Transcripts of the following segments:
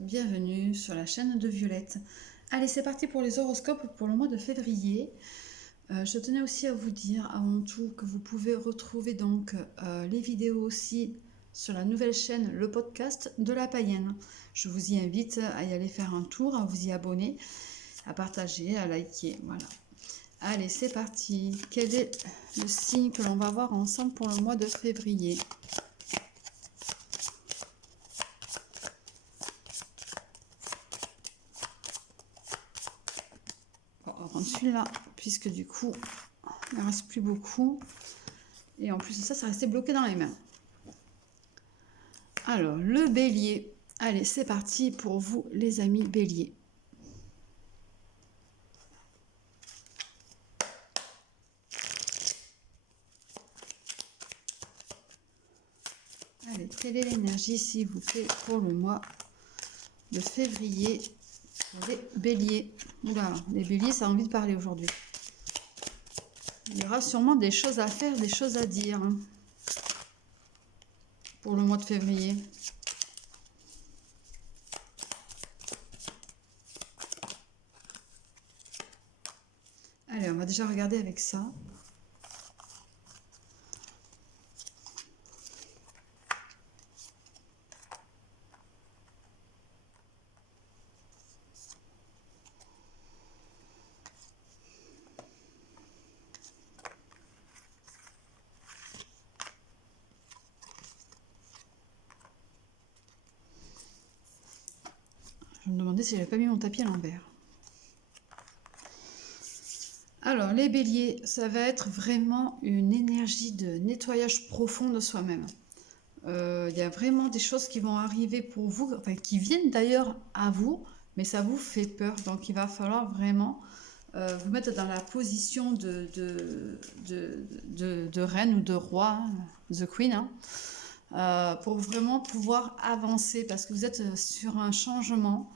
Bienvenue sur la chaîne de Violette. Allez, c'est parti pour les horoscopes pour le mois de février. Je tenais aussi à vous dire avant tout que vous pouvez retrouver donc les vidéos aussi sur la nouvelle chaîne, le podcast de la païenne. Je vous y invite à y aller faire un tour, à vous y abonner, à partager, à liker. Voilà. Allez, c'est parti. Quel est le signe que l'on va voir ensemble pour le mois de février ? On va prendre celui-là, puisque du coup, il ne reste plus beaucoup. Et en plus de ça, ça restait bloqué dans les mains. Alors, le bélier. Allez, c'est parti pour vous, les amis béliers. Allez, quelle est l'énergie, s'il vous plaît, pour le mois de février pour les béliers? Oula, les béliers, ça a envie de parler aujourd'hui. Il y aura sûrement des choses à faire, des choses à dire hein, pour le mois de février. Allez, on va déjà regarder avec ça. Je me demandais si j'avais pas mis mon tapis à l'envers. Alors, les béliers, ça va être vraiment une énergie de nettoyage profond de soi-même. Il y a vraiment des choses qui vont arriver pour vous, enfin qui viennent d'ailleurs à vous, mais ça vous fait peur. Donc, il va falloir vraiment vous mettre dans la position de reine ou de roi, hein, the queen, hein, pour vraiment pouvoir avancer, parce que vous êtes sur un changement.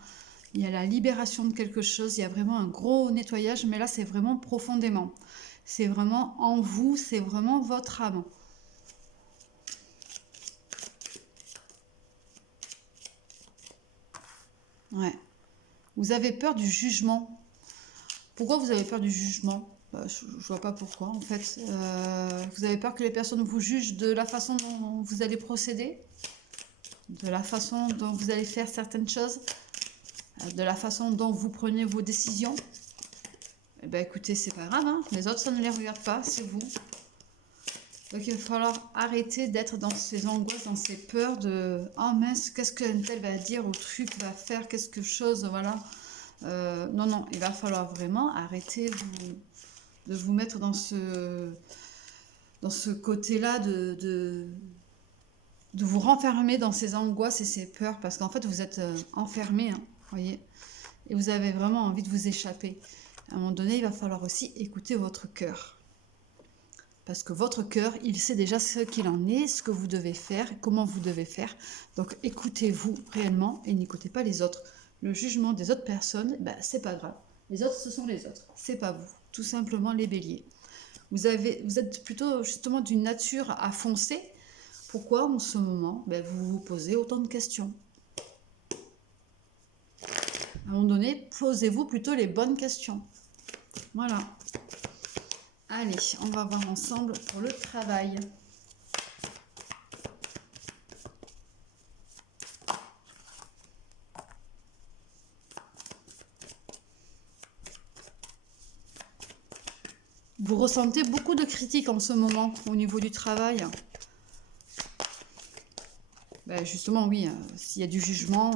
Il y a la libération de quelque chose, il y a vraiment un gros nettoyage, mais là c'est vraiment profondément. C'est vraiment en vous, c'est vraiment votre âme. Ouais. Vous avez peur du jugement. Pourquoi vous avez peur du jugement? Je vois pas pourquoi en fait. Vous avez peur que les personnes vous jugent de la façon dont vous allez procéder, de la façon dont vous allez faire certaines choses, de la façon dont vous prenez vos décisions. Eh ben écoutez, c'est pas grave, hein. Les autres ça ne les regarde pas, c'est vous. Donc il va falloir arrêter d'être dans ces angoisses, dans ces peurs de « Oh mince, qu'est-ce qu'un tel va dire ou truc va faire, qu'est-ce que chose, voilà ». Non, il va falloir vraiment arrêter de vous mettre dans ce côté-là de vous renfermer dans ces angoisses et ces peurs, parce qu'en fait vous êtes enfermé, hein, voyez, et vous avez vraiment envie de vous échapper. À un moment donné, il va falloir aussi écouter votre cœur. Parce que votre cœur, il sait déjà ce qu'il en est, ce que vous devez faire, comment vous devez faire. Donc écoutez-vous réellement et n'écoutez pas les autres. Le jugement des autres personnes, ben, c'est pas grave. Les autres, ce sont les autres. C'est pas vous. Tout simplement les béliers. Vous êtes plutôt justement d'une nature à foncer. Pourquoi en ce moment ben, vous vous posez autant de questions? À un moment donné, posez-vous plutôt les bonnes questions. Voilà. Allez, on va voir ensemble pour le travail. Vous ressentez beaucoup de critiques en ce moment au niveau du travail. Ben justement, oui, s'il y a du jugement,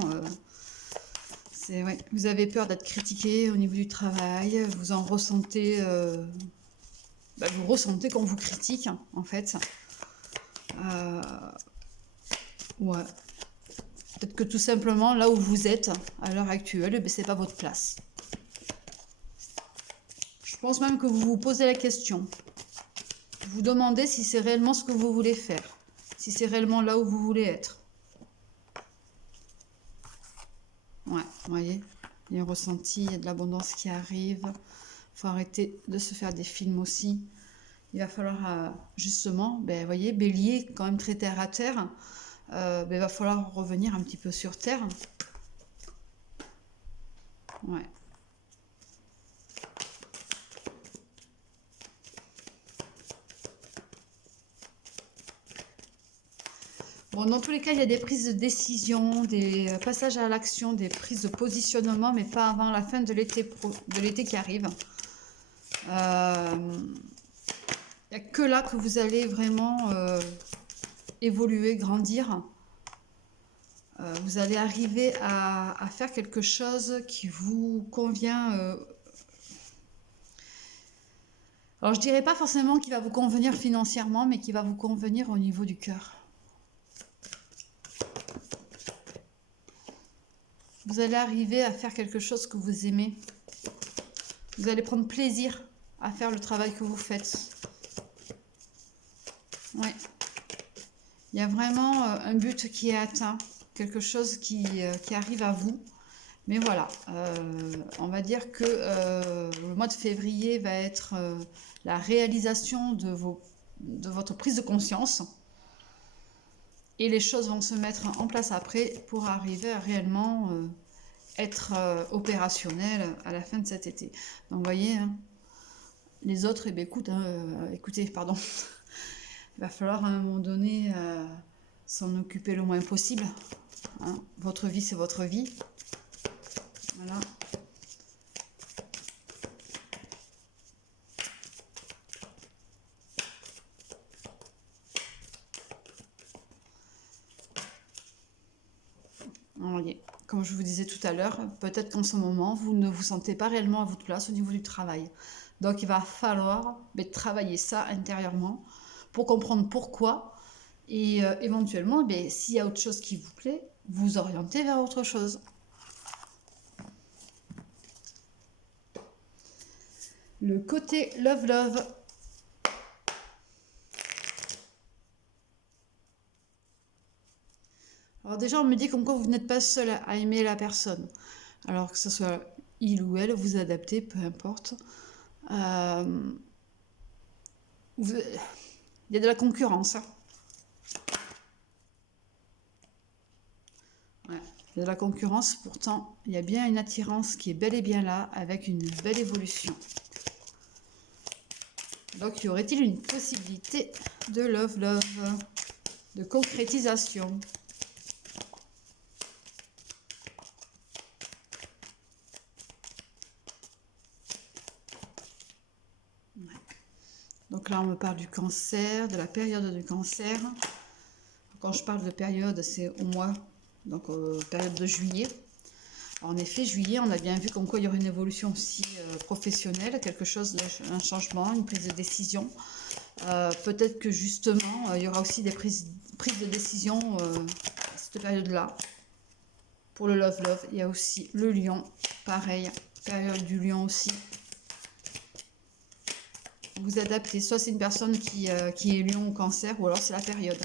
ouais, vous avez peur d'être critiqué au niveau du travail, vous en ressentez... vous ressentez qu'on vous critique, en fait. Ouais. Peut-être que tout simplement, là où vous êtes, à l'heure actuelle, ben, c'est pas votre place. Je pense même que vous vous posez la question. Vous vous demandez si c'est réellement ce que vous voulez faire. Si c'est réellement là où vous voulez être. Ouais, vous voyez, il y a un ressenti, il y a de l'abondance qui arrive. Il faut arrêter de se faire des films aussi. Il va falloir justement, vous voyez, bélier, quand même très terre à terre, il va falloir revenir un petit peu sur terre. Ouais. Bon, dans tous les cas, il y a des prises de décision, des passages à l'action, des prises de positionnement, mais pas avant la fin de l'été qui arrive. Il n'y a que là que vous allez vraiment évoluer, grandir. Vous allez arriver à faire quelque chose qui vous convient. Alors, je dirais pas forcément qui va vous convenir financièrement, mais qui va vous convenir au niveau du cœur. Vous allez arriver à faire quelque chose que vous aimez. Vous allez prendre plaisir à faire le travail que vous faites. Ouais. Il y a vraiment un but qui est atteint, quelque chose qui arrive à vous. Mais voilà, on va dire que le mois de février va être la réalisation de votre prise de conscience. Et les choses vont se mettre en place après pour arriver à réellement être opérationnel à la fin de cet été. Donc vous voyez, hein, les autres, eh bien, écoutez, pardon. Il va falloir à un moment donné s'en occuper le moins possible. Hein. Votre vie, c'est votre vie. Voilà. Voyez. Comme je vous disais tout à l'heure, peut-être qu'en ce moment, vous ne vous sentez pas réellement à votre place au niveau du travail. Donc, il va falloir travailler ça intérieurement pour comprendre pourquoi. Et éventuellement, s'il y a autre chose qui vous plaît, vous orienter vers autre chose. Le côté love. Alors déjà, on me dit comme quoi vous n'êtes pas seul à aimer la personne. Alors que ce soit il ou elle, vous adaptez, peu importe. Il y a de la concurrence. Hein. Ouais, il y a de la concurrence, pourtant, il y a bien une attirance qui est bel et bien là, avec une belle évolution. Donc, y aurait-il une possibilité de love, de concrétisation? Ouais. Donc là, on me parle du cancer, de la période du cancer. Quand je parle de période, c'est au mois, donc période de juillet. En effet, juillet, on a bien vu comme quoi il y aurait une évolution aussi professionnelle, quelque chose, un changement, une prise de décision. Peut-être que justement, il y aura aussi des prises de décision à cette période-là. Pour le love, il y a aussi le lion, pareil, période du lion aussi. Vous adaptez, soit c'est une personne qui est lion ou cancer, ou alors c'est la période.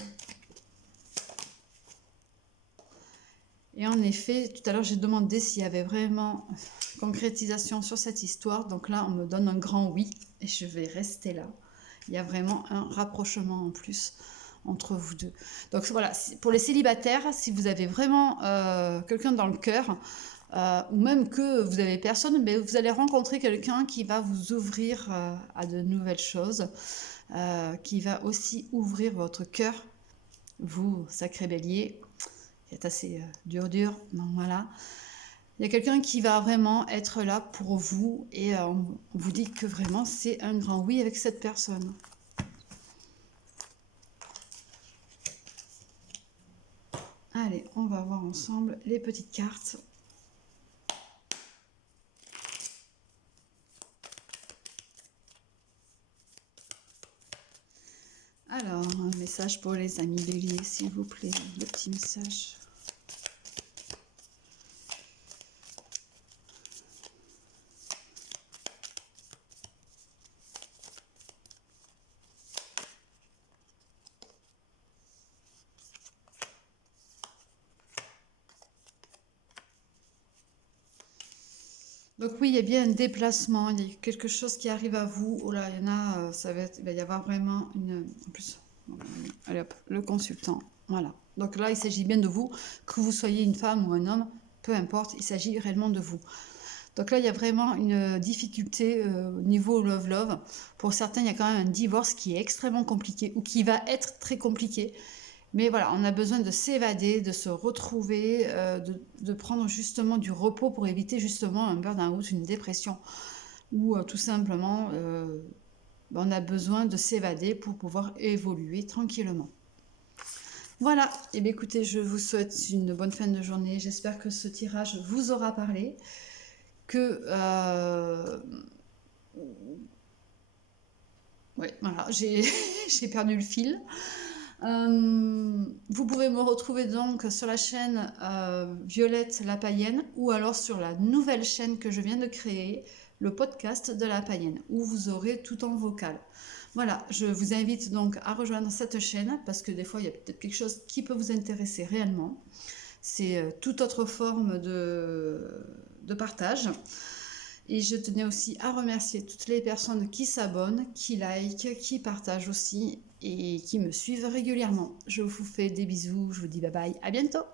Et en effet, tout à l'heure, j'ai demandé s'il y avait vraiment concrétisation sur cette histoire. Donc là, on me donne un grand oui. Et je vais rester là. Il y a vraiment un rapprochement en plus entre vous deux. Donc voilà, pour les célibataires, si vous avez vraiment quelqu'un dans le cœur, ou même que vous avez personne, mais vous allez rencontrer quelqu'un qui va vous ouvrir à de nouvelles choses, qui va aussi ouvrir votre cœur, vous, sacré bélier, qui est assez dur. Donc voilà. Il y a quelqu'un qui va vraiment être là pour vous et on vous dit que vraiment c'est un grand oui avec cette personne. Allez, on va voir ensemble les petites cartes. Alors, un message pour les amis béliers, s'il vous plaît, le petit message. Donc oui, il y a bien un déplacement, il y a quelque chose qui arrive à vous. Oh là, il y en a, il va y avoir vraiment une... En plus, allez hop, le consultant, voilà. Donc là, il s'agit bien de vous, que vous soyez une femme ou un homme, peu importe, il s'agit réellement de vous. Donc là, il y a vraiment une difficulté au niveau love. Pour certains, il y a quand même un divorce qui est extrêmement compliqué ou qui va être très compliqué. Mais voilà, on a besoin de s'évader, de se retrouver, de prendre justement du repos pour éviter justement un burn-out, une dépression. Ou tout simplement, on a besoin de s'évader pour pouvoir évoluer tranquillement. Voilà, et bien écoutez, je vous souhaite une bonne fin de journée. J'espère que ce tirage vous aura parlé, que ouais, voilà, j'ai perdu le fil. Vous pouvez me retrouver donc sur la chaîne Violette la Païenne ou alors sur la nouvelle chaîne que je viens de créer, le podcast de la Païenne, où vous aurez tout en vocal. Voilà, je vous invite donc à rejoindre cette chaîne parce que des fois il y a peut-être quelque chose qui peut vous intéresser réellement. C'est toute autre forme de partage. Et je tenais aussi à remercier toutes les personnes qui s'abonnent, qui likent, qui partagent aussi et qui me suivent régulièrement. Je vous fais des bisous, je vous dis bye bye, à bientôt!